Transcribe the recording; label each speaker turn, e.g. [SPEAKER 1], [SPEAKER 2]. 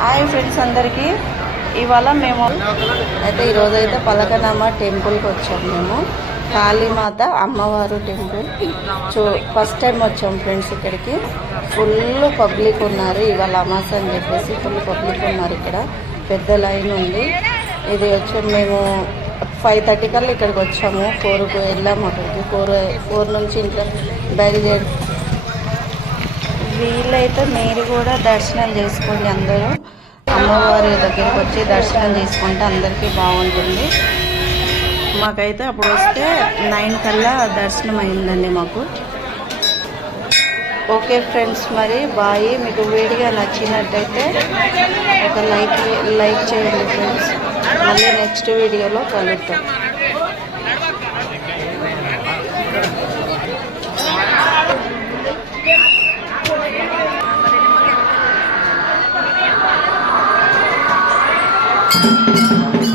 [SPEAKER 1] Hi friends అందరికీ. ఇవాళ మేము అయితే ఈరోజు అయితే పలకనామ టెంపుల్కి వచ్చాం మేము. కాళీమాత అమ్మవారు టెంపుల్. చూ ఫస్ట్ టైం వచ్చాం ఫ్రెండ్స్ ఇక్కడికి. ఫుల్ పబ్లిక్ ఉన్నారు. ఇవాళ అమాస అని చెప్పేసి ఫుల్ పబ్లిక్ ఉన్నారు ఇక్కడ. పెద్ద లైన్ ఉంది. ఇది వచ్చి మేము ఫైవ్ థర్టీ కల్లా ఇక్కడికి వచ్చాము. ఫోర్కు వెళ్ళాము అక్కడికి. ఫోర్ ఫోర్ నుంచి ఇంట్లో బయలుదేరి అయితే మీరు కూడా దర్శనం చేసుకోండి అందరూ. అమ్మవారి దగ్గరికి వచ్చి దర్శనం చేసుకుంటే అందరికీ బాగుంటుంది. మాకైతే అప్పుడు వస్తే నైన్ కల్లా దర్శనం అయిందండి మాకు. ఓకే ఫ్రెండ్స్ మరి బాయ్ మీకు వీడియో నచ్చినట్టయితే ఒక లైక్ లైక్ చేయండి ఫ్రెండ్స్. మళ్ళీ నెక్స్ట్ వీడియోలో కలుద్దాం.
[SPEAKER 2] Thank you.